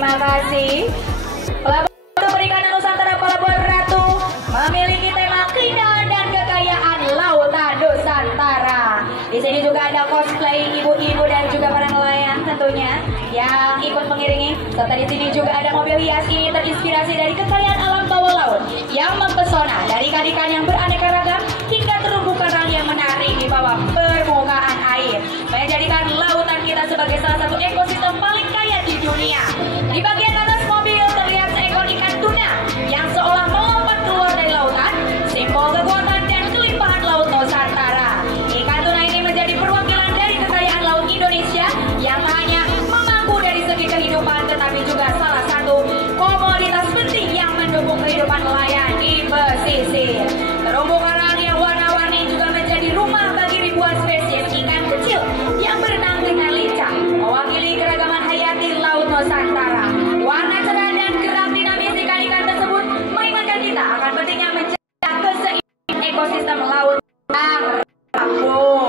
Terima kasih. Pelabuhan Perikanan Nusantara Pelabuhan Ratu memiliki tema keindahan dan kekayaan lautan Nusantara. Di sini juga ada cosplay ibu-ibu dan juga para nelayan tentunya yang ikut mengiringi. Serta di sini juga ada mobil hias ini terinspirasi dari kekayaan alam bawah laut yang mempesona, dari ikan-ikan yang beraneka ragam hingga terumbu karang yang menarik di bawah permukaan air, menjadikan lautan kita sebagai salah satu ekosistem paling kaya di dunia. Di bagian atas mobil terlihat seekor ikan tuna yang seolah melompat keluar dari lautan, simbol kekuatan dan kelimpahan laut Nusantara. Ikan tuna ini menjadi perwakilan dari kekayaan laut Indonesia yang hanya memangku dari segi kehidupan, tetapi juga salah satu komoditas penting yang mendukung kehidupan nelayan di pesisir. Terumbu karang yang warna-warni juga menjadi rumah bagi ribuan spesies ikan kecil yang berenang dengan lincah, mewakili keragaman hayati laut Nusantara. Warna cerah dan gerak dinamis ikan-ikan tersebut mengingatkan kita akan pentingnya menjaga keseimbang ekosistem laut yang rapuh.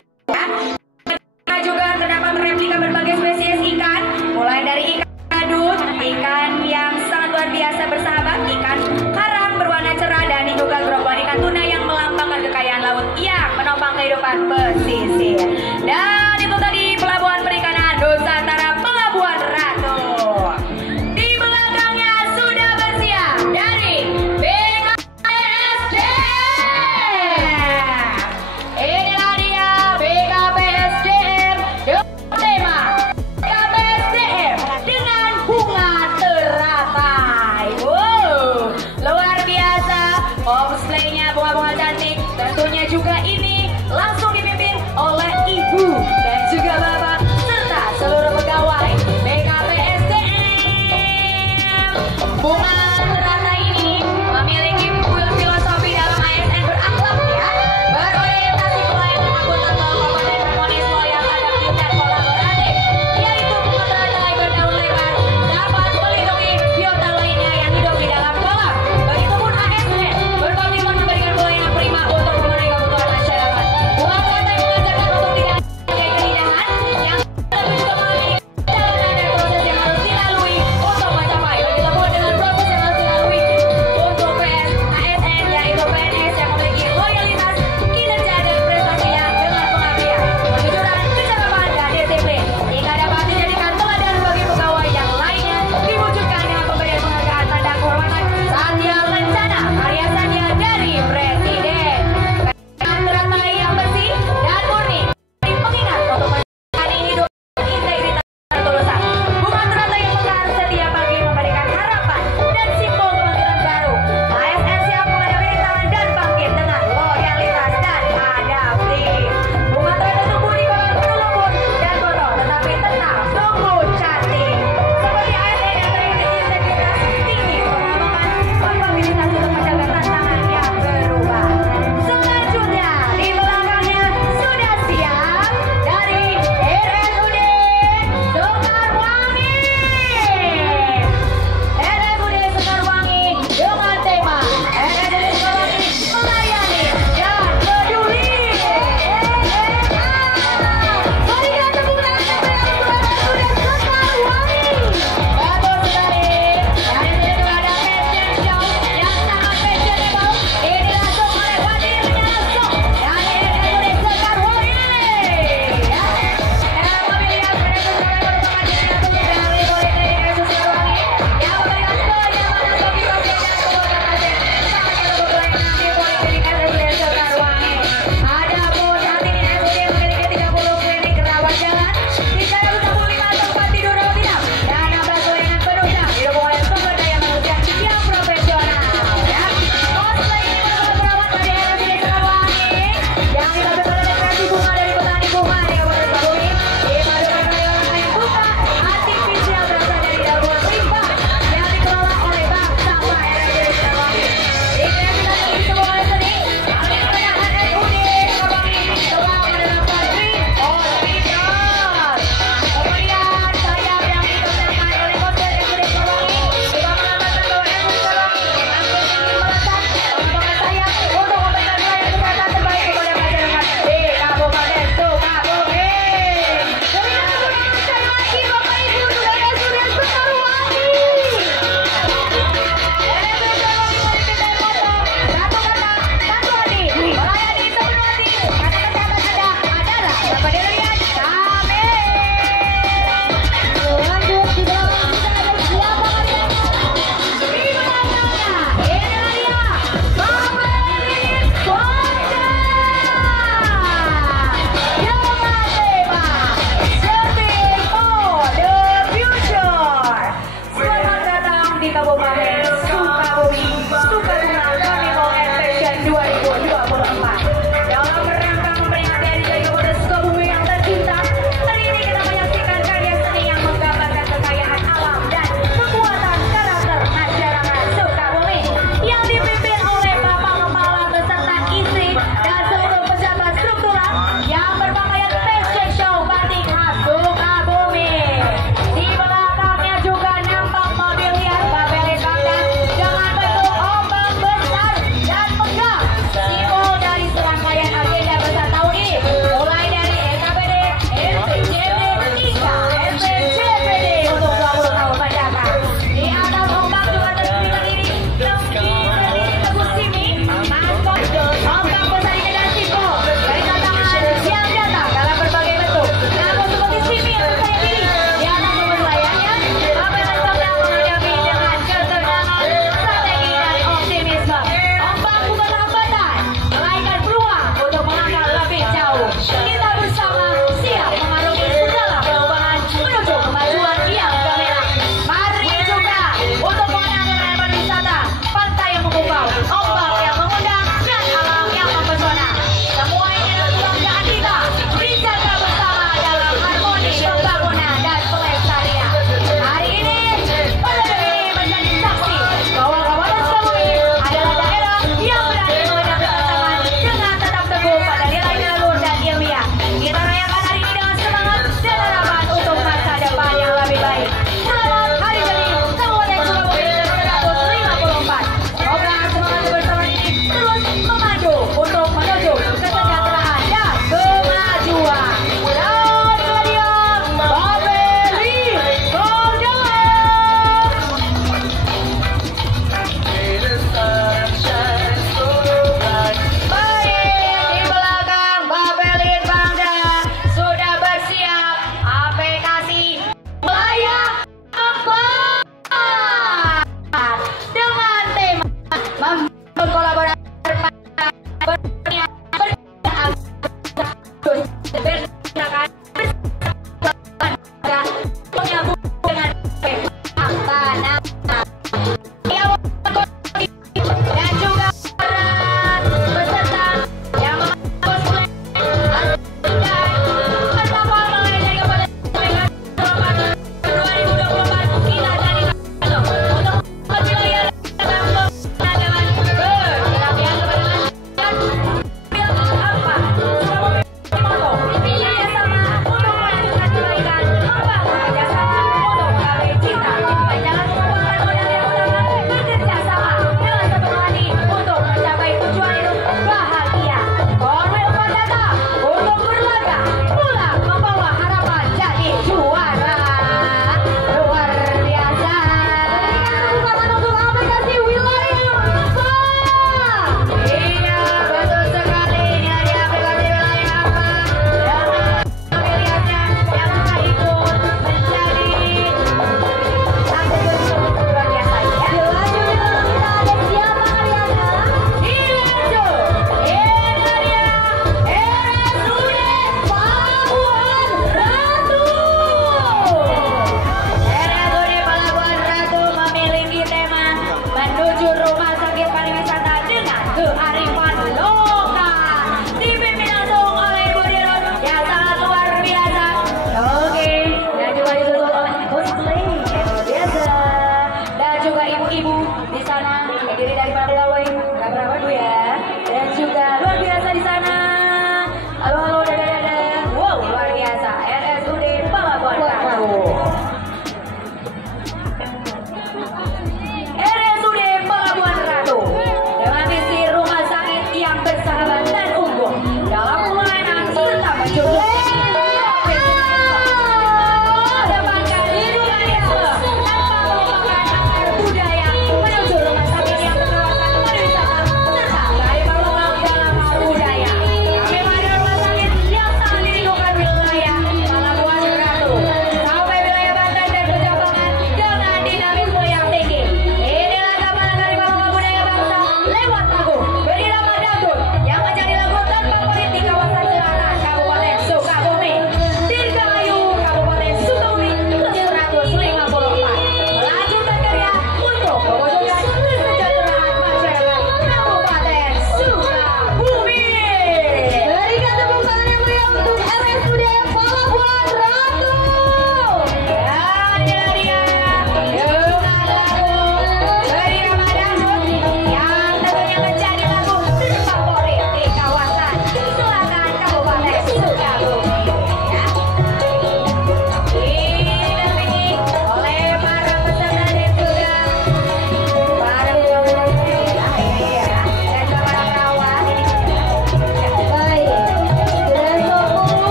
Kita juga terdapat replika berbagai spesies ikan, mulai dari ikan adut, ikan yang sangat luar biasa bersahabat, ikan karang berwarna cerah, dan juga gerombolan ikan tuna yang melambangkan kekayaan laut yang menopang kehidupan pesisir. Dan itu tadi Pelabuhan Perikanan Nusantara Pelabuhan Ratu. Di belakangnya sudah bersiap dari BKPSDM. Inilah dia BKPSDM dengan tema BKPSDM dengan bunga teratai. Wow, luar biasa. Cosplaynya bunga-bunga cantik. Tentunya juga ini langsung dipimpin Sudah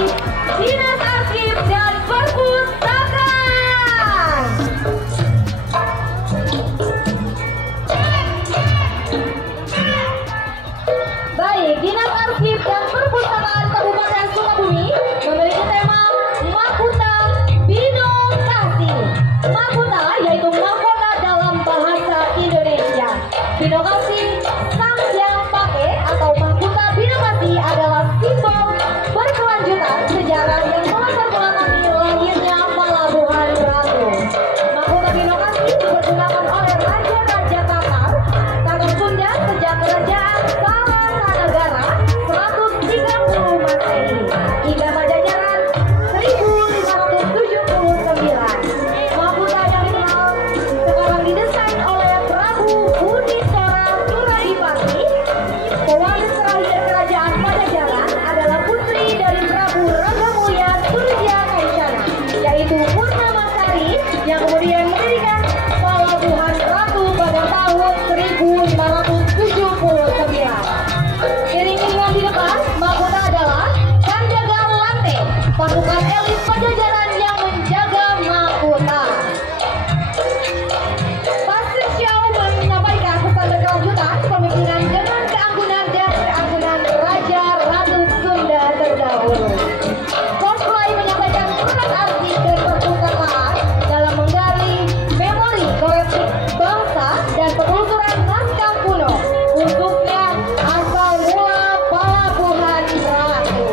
Dinas Arsip dan Perpustakaan. Baik, Dinas Arsip dan Perpustakaan Kabupaten Sukabumi memiliki tema Mahkota Binokasi. Mahkota yaitu mahkota dalam bahasa Indonesia. Binokasi sang yang pakai atau mahkota binokasi adalah simbol berkelanjutan sejarah yang melatar belakangi lahirnya Pelabuhan Ratu. Mahkota binokasi dipergunakan oleh raja-raja Tatar Sunda sejak kerajaan Salangkanegara 130 Masehi hingga Pajajaran 1579. Mahkota yang dikenal sekarang didesain oleh Prabu Buniswara Suradipati. Pewaris terakhir kerajaan Pajajaran adalah putri dari Prabu Ragamulya Surya Kancana, yaitu Purnamasari yang kemudian mendirikan Pelabuhan Ratu pada tahun 1579. Iringi dengan di depan, mahkota adalah Kanjaga Lante, pasukan elit Pajajaran yang menjaga mahkota. Pasir Xiao menyampaikan pesan berkelanjutan pemimpinan dengan keanggunan dan keanggunan Raja Ratu Sunda terdahulu. Cosplay menyampaikan peran arsip dan perpustakaan dalam menggali memori kolektif bangsa dan penelusuran naskah kuno, untuknya asal mula Pelabuhan Ratu.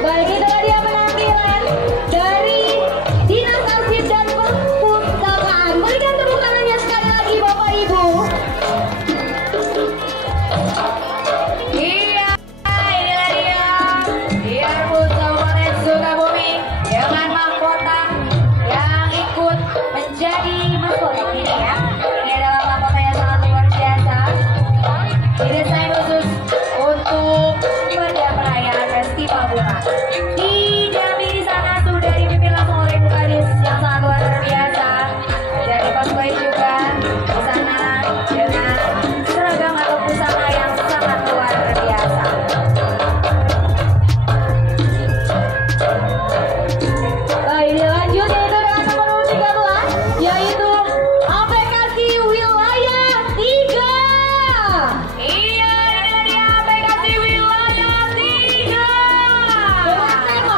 Baik, itu tadi penampilan dari Dinas Arsip dan Perpustakaan. Berikan tepuk tangannya sekali lagi Bapak Ibu. Iya, inilah dia Diarbud Kabupaten Sukabumi dengan mahkota yang ikut menjadi mahkota ini ya. Ini adalah mahkota yang sangat luar biasa, didesain khusus untuk pada perayaan festival bunga. Didampingi di sana sudah dipimpin langsung oleh Ibu Kadis yang sangat luar biasa. Jadi cosplay juga di sana dengan seragam atau pusaka yang sangat luar biasa. Baik, lanjut yaitu dengan nomor 13, yaitu aplikasi wilayah 3. Iya, ini dia aplikasi wilayah 3. Dengan tema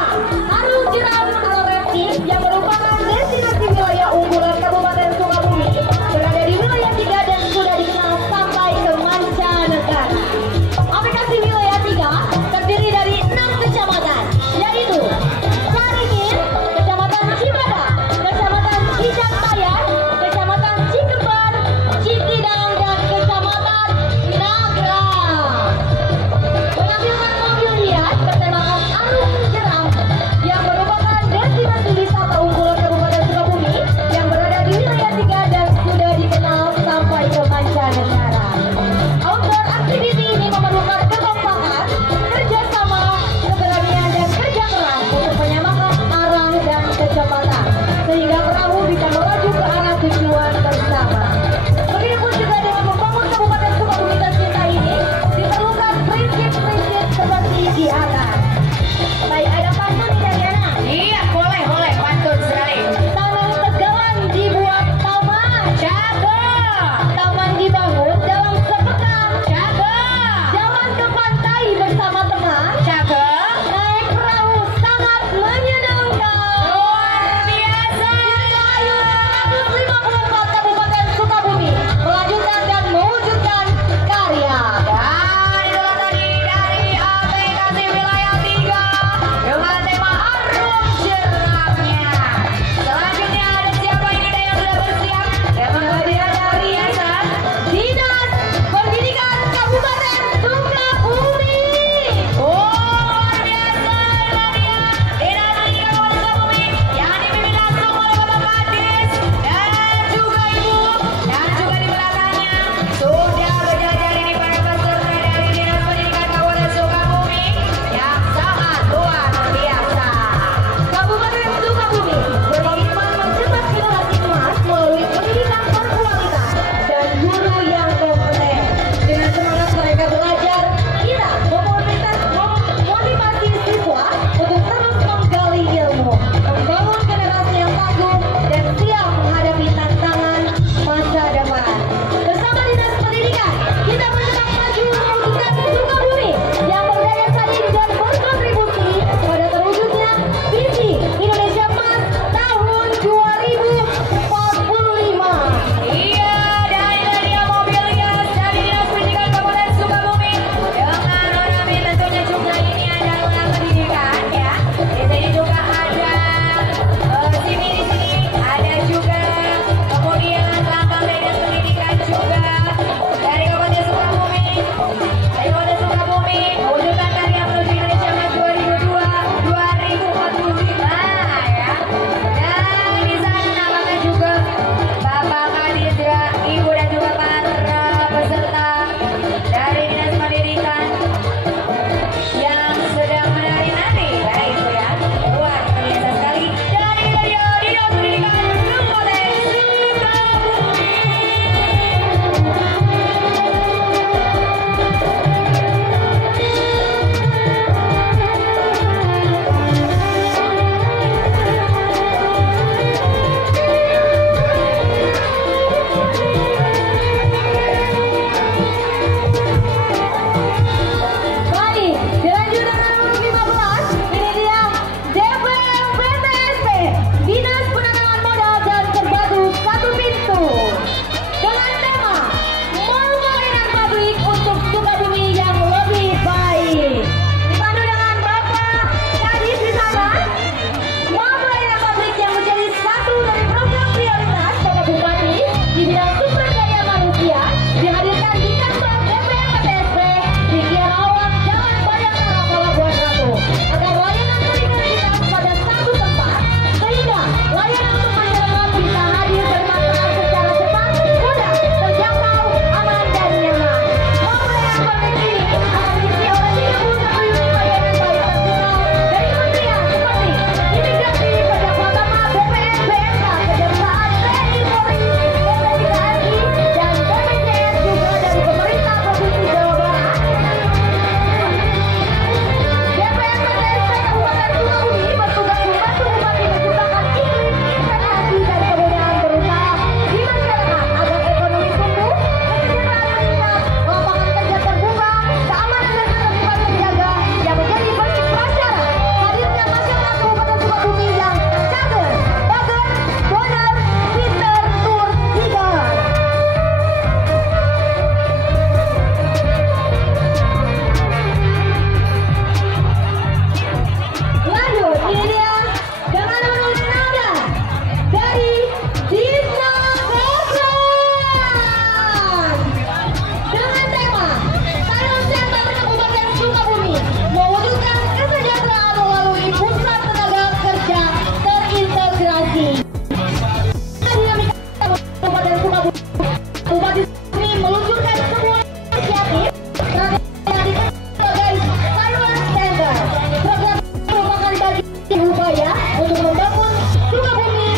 Ubaya untuk membangun Sukabumi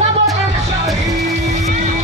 Labor M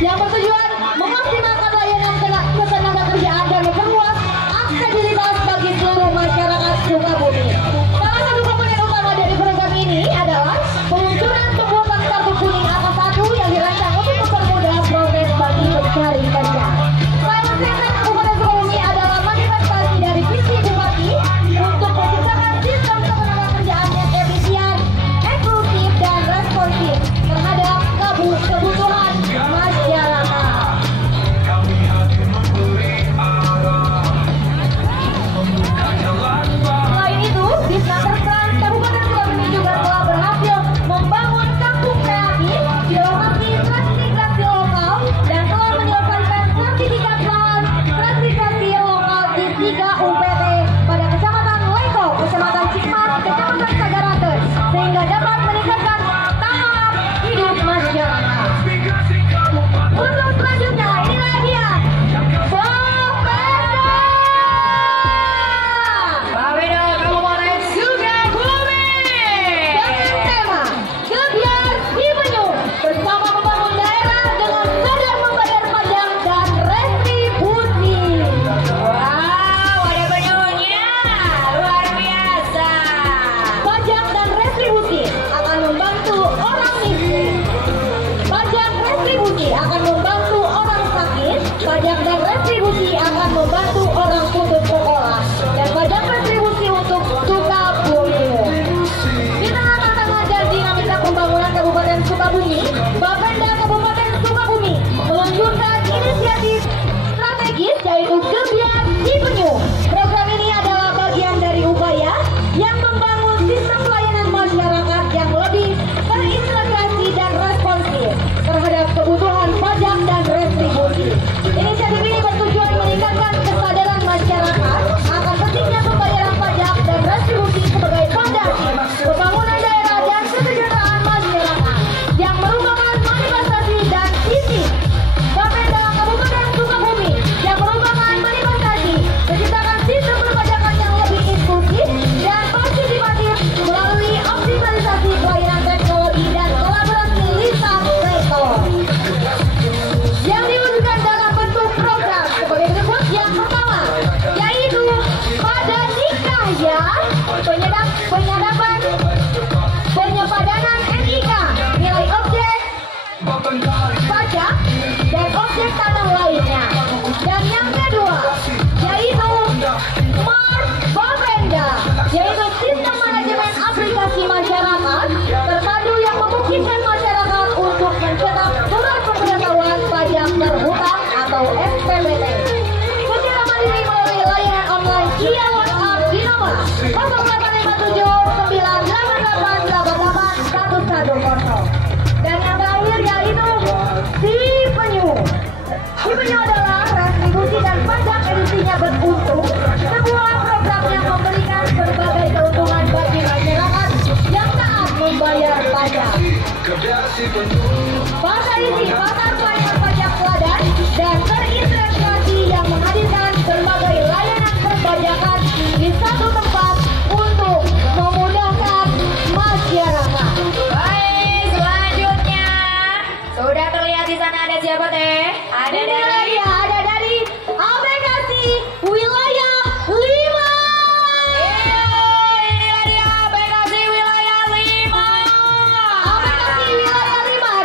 yang bertujuan memaksimalkan layanan ketenaga kerjaan dan memperluas aksesibilitas bagi seluruh masyarakat Sukabumi. Salah satu komponen utama dari program ini adalah peluncuran pembuatan kartu kuning angka 1 yang dirancang untuk mempermudah proses bagi pencari kerja. Selain segmen Kabupaten Sukabumi adalah manifestasi dari visi Bupati untuk menciptakan sistem ketenaga kerjaan yang efisien, inklusif, dan responsif terhadap kebutuhan masyarakat. Selain itu, Disnakersan Kabupaten Sukabumi juga telah berhasil membangun kampung kreatif di lokasi transmigrasi lokal dan telah menyelesaikan sertifikat lahan transmigrasi lokal di 3 UPT pada Kecamatan Leko, Kecamatan Cikmas, Kecamatan Sagaraten, sehingga dapat meningkatkan tahap hidup masyarakat. Untuk selanjutnya, inilah dia Bapeda Kabupaten Sukabumi dengan tema Gebiar Cipenyuh bersama membangun daerah dengan sadar membayar pajak dan retribusi. Wow, ada penyuhnya luar biasa. Pajak dan retribusi akan membantu orang miskin. Pajak retribusi akan membantu orang sakit. Pajak dan retribusi akan membantu orang putus sekolah. Dan pajak retribusi untuk Sukabumi. Di tengah tantangan dan dinamika pembangunan Kabupaten Sukabumi, Bapenda Kabupaten Sukabumi meluncurkan inisiatif strategis yaitu Gebiar Cipenyuh. Program ini adalah bagian dari upaya yang membangun sistem pelayanan masyarakat yang lebih terintegrasi dan responsif terhadap kebutuhan pajak dan retribusi. Inisiatif ini bertujuan meningkatkan kesadaran masyarakat akan pentingnya pembayaran pajak dan retribusi sebagai fondasi pembangunan daerah dan kesejahteraan masyarakat yang merupakan manifestasi dan visi Bapeda Kabupaten Sukabumi yang merupakan manifestasi menciptakan sistem perpajakan yang lebih inklusif dan partisipatif melalui optimalisasi pelayanan teknologi dan kolaborasi lintas sektor yang diwujudkan dalam bentuk program sebagai berikut. Yang pertama yaitu pada nikah ya, penyepadanan NIK nilai objek pajak dan objek tanah lainnya. Dan yang kedua yaitu Smart Bapenda, yaitu sistem manajemen aplikasi masyarakat terpadu yang memungkinkan masyarakat untuk mencetak surat pemberitahuan pajak terhutang atau SPBT secara mandiri melalui layanan online via WhatsApp di nomor 085888881110. Dan yang terakhir yaitu Cipenyuh. Cipenyuh adalah retribusi dan pajak edisinya beruntung, sebuah program yang memberikan berbagai keuntungan bagi masyarakat yang taat membayar pajak. Pasar isi pasar pelayanan pajak teladan dan terintegrasi yang menghadirkan berbagai layanan perpajakan di satu tempat untuk memudahkan masyarakat. Baik, selanjutnya sudah terlihat di sana ada siapa teh? Ada dari aplikasi Wilayah 5. Inilah dia aplikasi Wilayah 5. Aplikasi Wilayah 5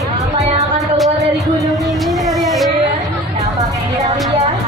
Apa yang akan keluar dari gunung ini kalian? Nampaknya kita lihat.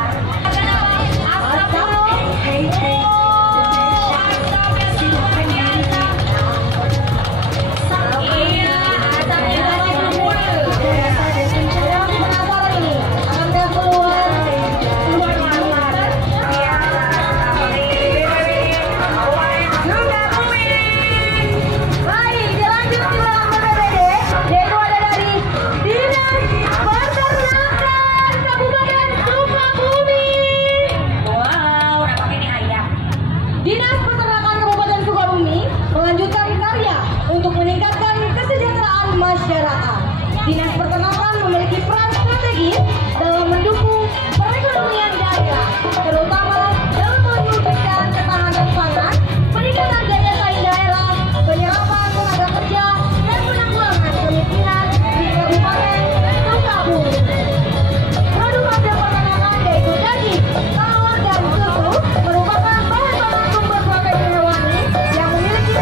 Dinas Peternakan Kabupaten Sukabumi melanjutkan karya untuk meningkatkan kesejahteraan masyarakat. Dinas Peternakan memiliki peran strategis dalam mendukung perekonomian daerah, terutama dalam mewujudkan ketahanan pangan, peningkatan daya saing daerah, penyerapan tenaga kerja, dan penanggulangan kemiskinan di Kabupaten Sukabumi. Produk hasil peternakan yaitu daging, telur, dan susu merupakan bahan sumber protein hewani yang memiliki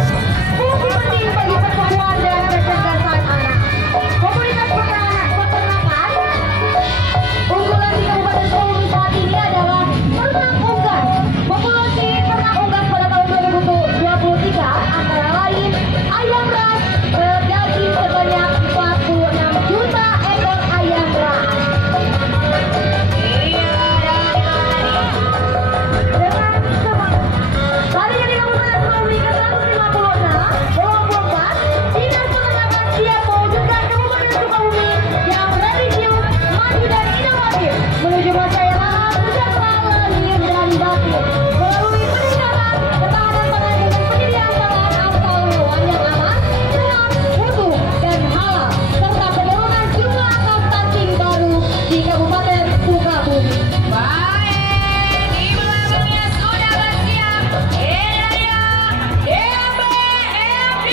fungsi penting bagi pertumbuhan dan kecerdasan anak. Komunitas peternakan unggulan di Kabupaten Sukabumi saat ini adalah ternak unggas. Populasi ternak unggas pada tahun 2023 antara lain ayam ras daging sebanyak 46 juta ekor ayam ras. Tadi jadi Kabupaten Sukabumi ke 156, 24, Dinas Peternakan siap mewujudkan Kabupaten Sukabumi yang religius, maju dan inovatif menuju masa yang aman, sejahtera lahir dan batin melalui peningkatan ketahanan pangan dengan penyediaan pangan asal hewan yang aman, sehat, mutu, dan halal serta penurunan jumlah angka stunting baru di Kabupaten Sukabumi. Baik, ibu babunya sudah bersiap. Ini dia DPRD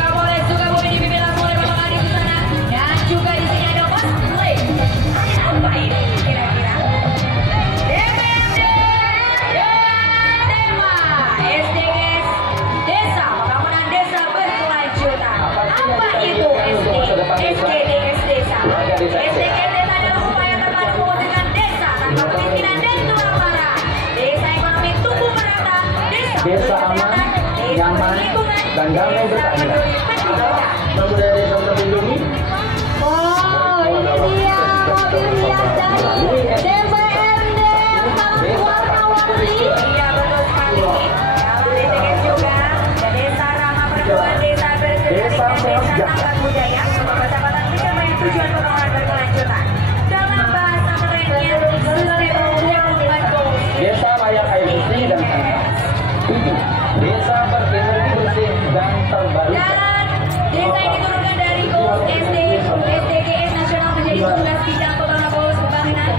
Kabupaten Sukabumi dipimpin langsung oleh Bapak Kadis di sana, dan juga di sini ada Mas Play. Apa ini kira-kira? DPRD tema SDGs Desa Pembangunan Desa Berkelanjutan. Apa itu SDGs Desa? SDGs Desa adalah upaya terpadu mewujudkan desa tanpa kemiskinan dan kelaparan, desa ekonomi tumbuh merata, desa aman, nyaman, dan damai berkeadilan. Pemuda Desa Terlindungi. Oh, ini dia mobil hias dari DPRD yang sangat warna-warni. Iya, betul sekali. Kalau DPRD juga ada desa ramah perempuan, desa berkelanjutan, desa tanggap budaya, persahabatan mencapai tujuan pembangunan berkelanjutan. Dalam bahasa kerennya, sustainable development. Desa layak air bersih dan sehat. 7. Desa berenergi bersih dan terbarukan. Dan desa ini turunkan dari goals SDGs nasional menjadi 11 bidang pembangunan.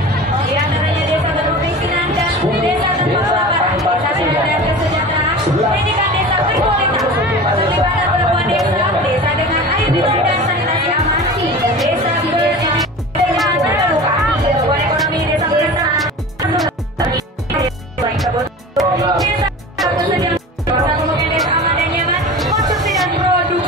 Di antaranya desa berkemiskinan dan desa tanpa kelaparan, desa sehat dan kesejahteraan, pendidikan desa berkualitas, pelibatan perempuan desa, desa dengan air minum dan sanitasi aman, desa dengan terbuka, pertumbuhan ekonomi desa berkelanjutan, desa kesejahteraan, kawasan pemukiman desa aman dan nyaman, konsumsi dan produksi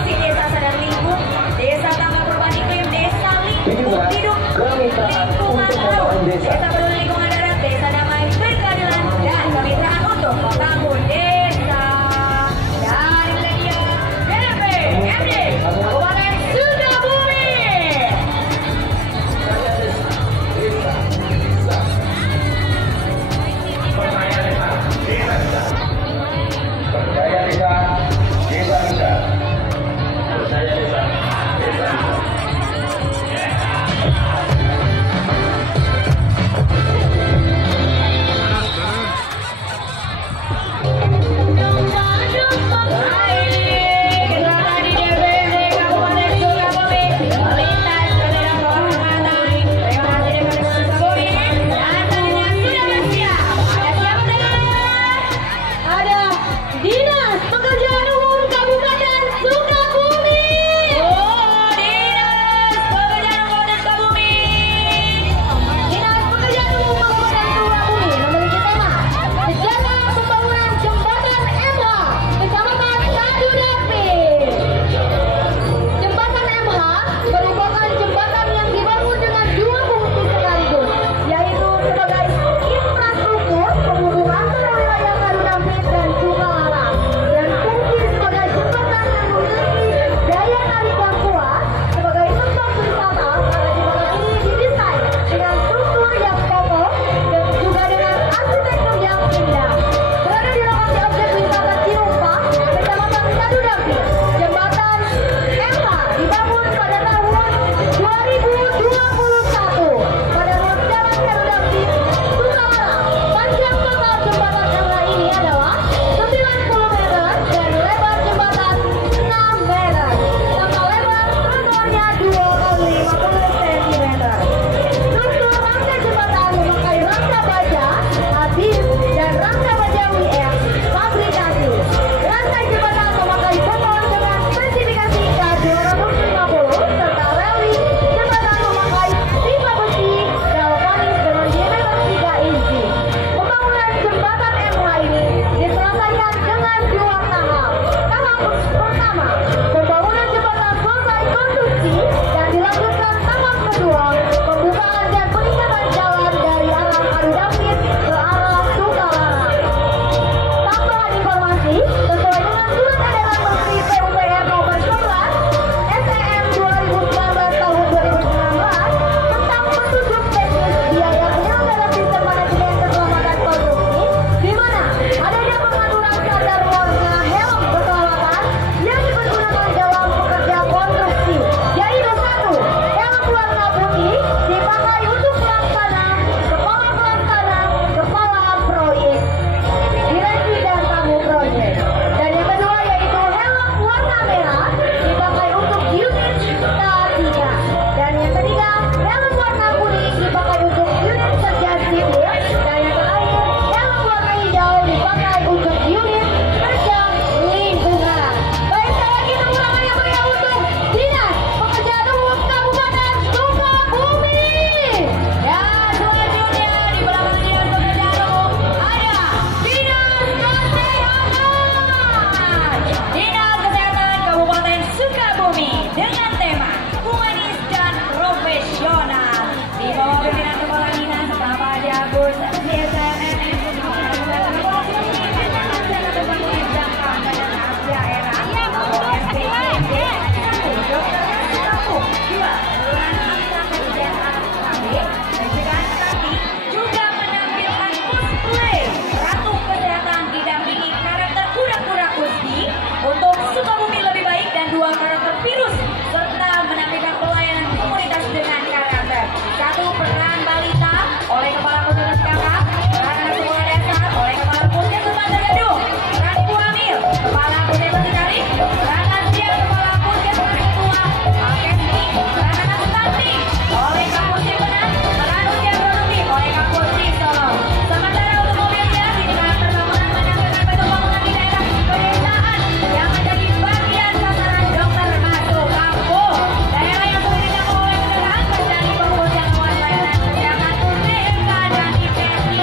virus serta menampilkan pelayanan komunitas dengan karakter. 1. Peran balita oleh Kepala Puskesmas Kakak, peran anak sekolah dasar oleh Kepala Puskesmas Tergadung, peran ibu hamil Kepala Puskesmas Citarik, peran lansia Kepala Puskesmas Ketua Akesmi, peran anak stunting oleh Kampus Cipenan, peran usia produktif oleh Kampus Solo. Sementara untuk mobil hias ini karakter bangunan menampilkan bentuk bangunan di daerah pedesaan yang menjadi bagian sasaran dokter masuk kampung. Daerah yang sulit dijangkau oleh kendaraan menjadi fokus jangkauan layanan kesehatan PMK dan IPSI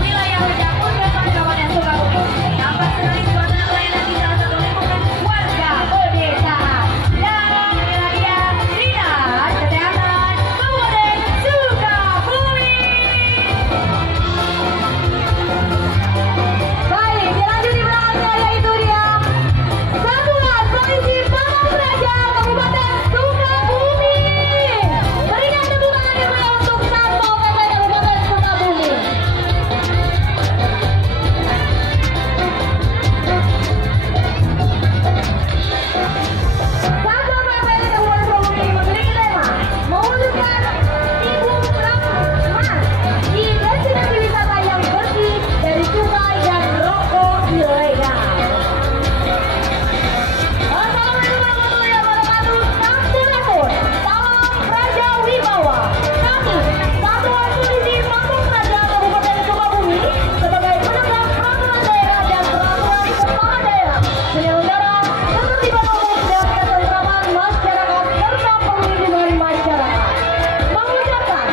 wilayah Hujan Puskesmas Kabupaten Sukabumi. Tampak sekali suasana pelayanan di salah satu lingkungan warga pedesaan. Dan inilah dia Dinas Kesehatan Kabupaten Sukabumi. Baik, dilanjut di belakangnya yaitu dia Satuan Polisi Pamong Praja Kabupaten Sukabumi. Berikan tepuk tangan yang meriah untuk Satpol PP Kabupaten Sukabumi. Satpol PP Kabupaten Sukabumi memiliki tema mewujudkan ibu ramah di destinasi wisata yang bersih dari cukai dan rokok ilegal. Assalamualaikum warahmatullahi wabarakatuh. Sampurasun, salam Praja Wibawa. Kami, Satuan Polisi Pamong Praja Kabupaten Sukabumi, sebagai penegak peraturan daerah dan peraturan kepala daerah, penyelenggara ketertiban umum dan ketentraman masyarakat serta perlindungan masyarakat, mengucapkan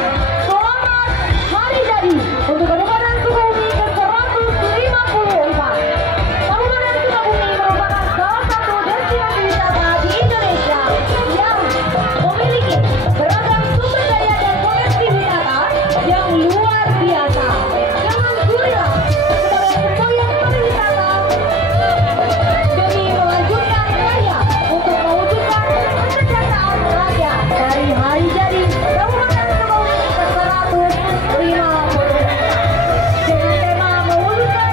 selamat hari jadi untuk Kabupaten Sukabumi ke-154. Kabupaten Sukabumi merupakan salah satu destinasi wisata di Indonesia yang memiliki beragam sumber daya dan potensi wisata yang luar biasa. Dengan gurila sebagai semboyan pariwisata demi melanjutkan karya untuk mewujudkan kesejahteraan rakyat dari hari jadi Kabupaten Sukabumi ke-154. Dengan tema mewujudkan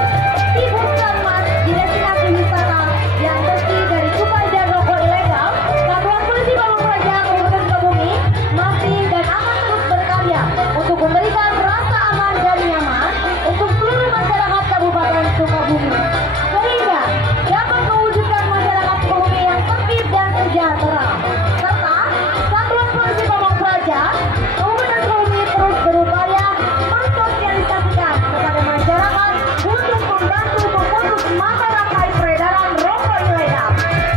ibu Mas di destinasi wisata yang bersih dari cukai dan rokok ilegal, Satuan Polisi Pamong Praja Kabupaten Sukabumi masih dan akan terus berkarya untuk memberikan rasa aman dan nyaman untuk seluruh masyarakat Kabupaten Sukabumi, sehingga dapat mewujudkan masyarakat Sukabumi yang tertib dan sejahtera. Serta Satuan Polisi Pamong Praja Kabupaten Sukabumi terus berupaya mensosialisasikan kepada masyarakat untuk membantu memutus mata rantai peredaran rokok ilegal.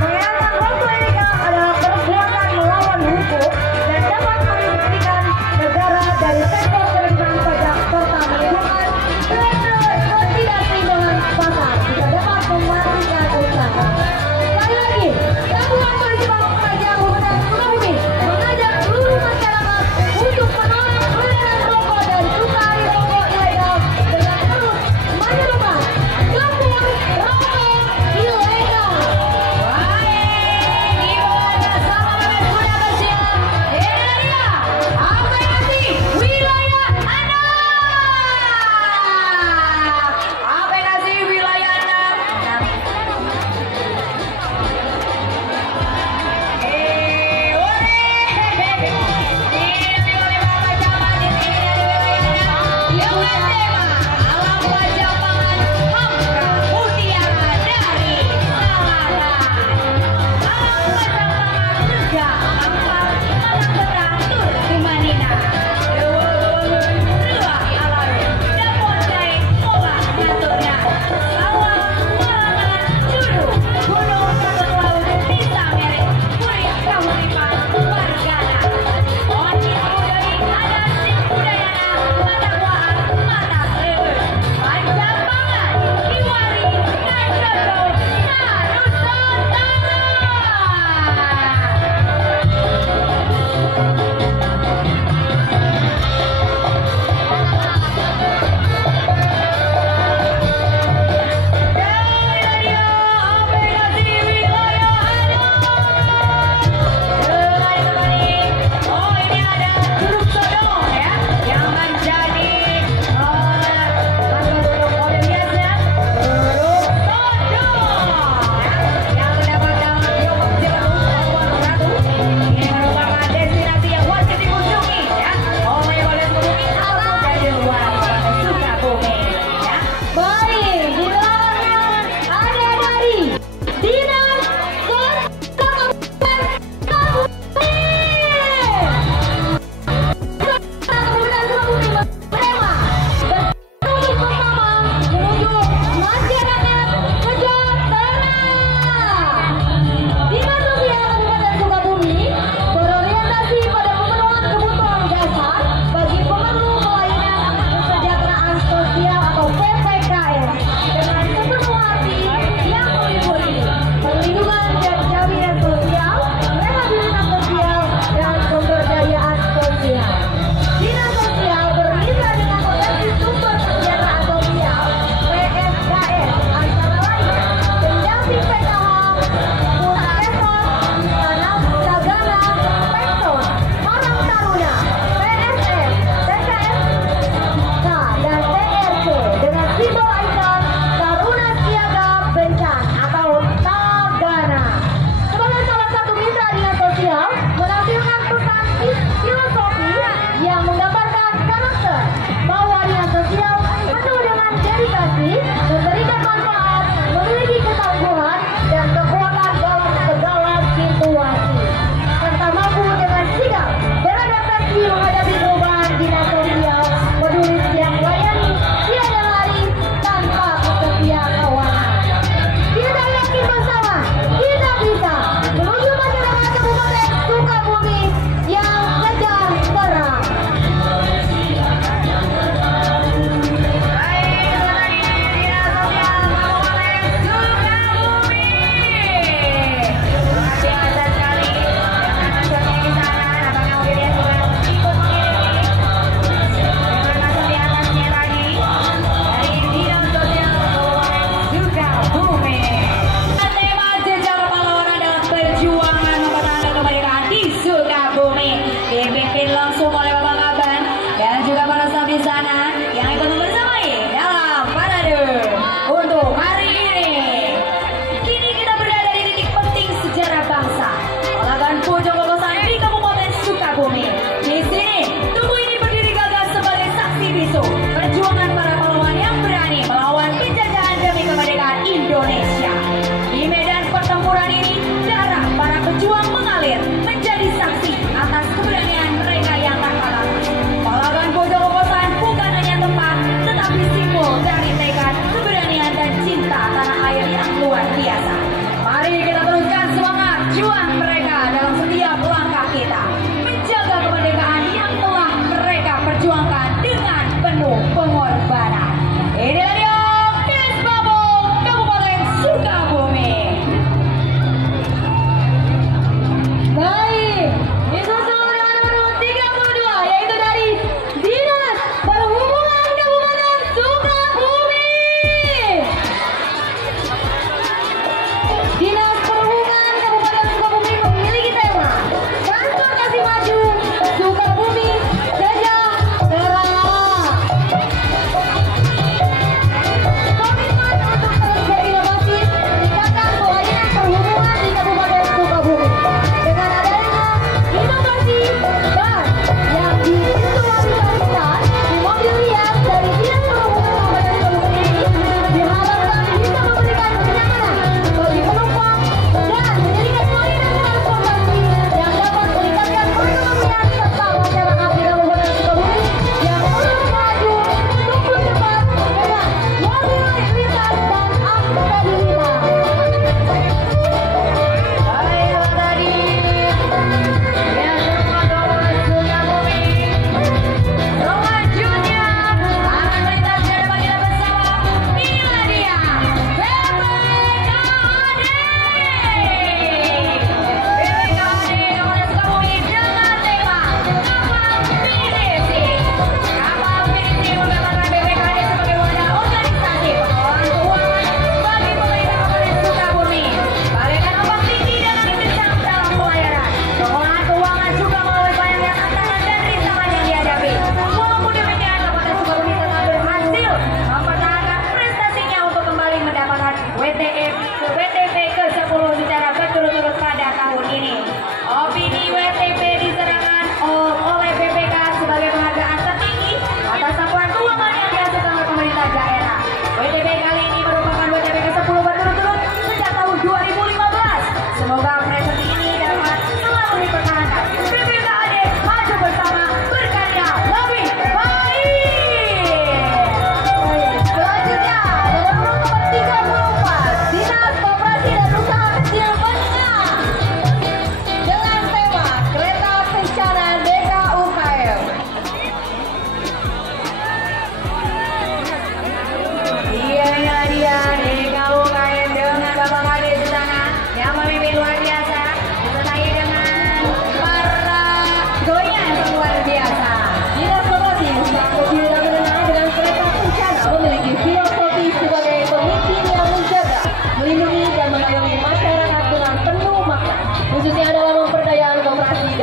Mengingatkan rokok ilegal adalah perbuatan melawan hukum dan dapat merugikan negara dari sektor penerimaan pajak serta menimbulkan ketidakseimbangan pasar jika dapat mematikan usaha. Sekali lagi, Satuan Polisi Pamong Praja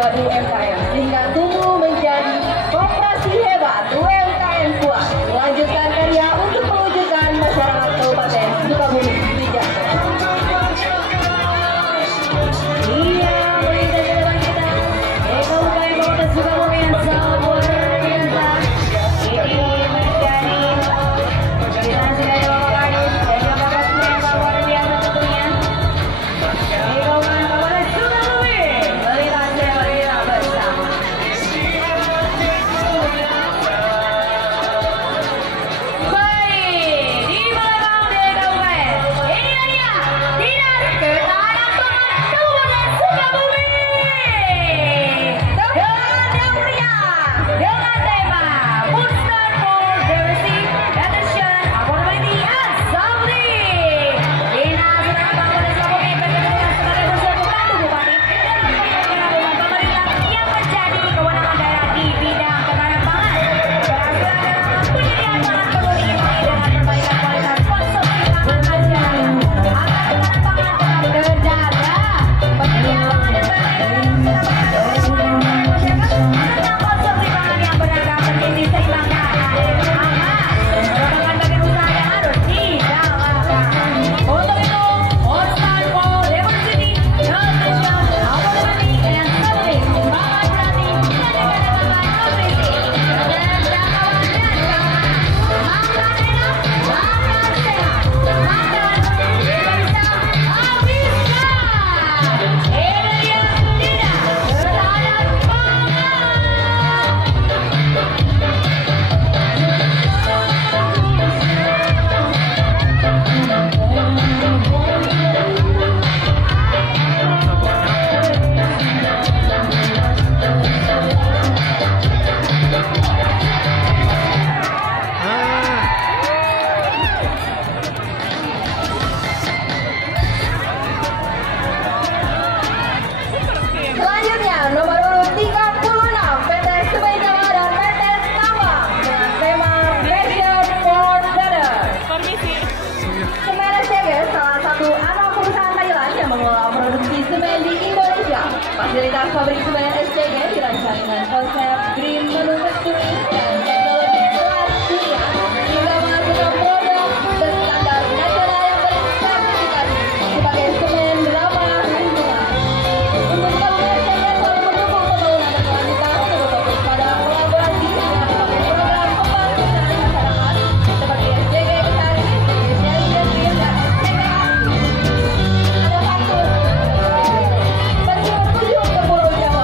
buat UMKM sehingga tumbuh menjadi koperasi hebat UMKM kuat. Melanjutkan karya untuk mewujudkan masyarakat Kabupaten Sukabumi bijak. Iya, melintas ke depan kita. UMKM Kabupaten Sukabumi yang sangat luar biasa. Ini menjadi kita sudah ada Bapak Kadis dan juga Bapak Semen yang luar biasa tentunya. Di Kabupaten Sukabumi melintas kita bersama. Baik, di belakang DKUPN ini dia Dinas Ketahanan Pangan Kabupaten Sukabumi dengan yang mulia dengan tema Food Stand for Diversity, Attention, Affordability and Safety. Dinas Ketahanan Pangan Kabupaten Sukabumi bertugas sebagai unsur pembantu bupati dalam pengelolaan pemerintah yang menjadi kewenangan daerah di bidang ketahanan pangan. Berhasil dalam penyediaan pangan perlu diimbangi dengan perbaikan kualitas konsumsi pangan masyarakat agar ketahanan pangan tetap terjaga. Penyediaan pangan dan berlainan mendapatkan kebutuhan masyarakat serta konsumsi pangan yang beragam bergizi seimbang dan aman merupakan bagian usaha yang harus digalakan. Untuk itu, Food Stand for Diversity, Attention, Affordability and Safety sangat berarti menegakkan nutrisi, keterjangkauan dan keamanan. Makan enak, makan sehat, makan bisa habiskan. Ini dia Dinas Ketahanan Pangan. Selanjutnya nomor urut 36 PT Semen Jaya dan PT Tambang dengan tema Passion for Better. Semen SCG salah satu anak perusahaan Thailand yang mengelola produksi semen di Indonesia. Fasilitas pabrik semen SCG dirancang dengan konsep green manufacturing dan teknologi kelas dunia hingga menghasilkan produk berstandar nasional yang bersertifikasi sebagai semen ramah lingkungan. Untuk Kabupaten SCG selalu mendukung pembangunan berkelanjutan berfokus pada kolaborasi dengan berbagai program pembangunan masyarakat seperti SCG Bestari, Indonesia Industries, dan SCG Aktif. Ada satu berkunjung ke Pulau Jawa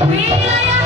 Wilayah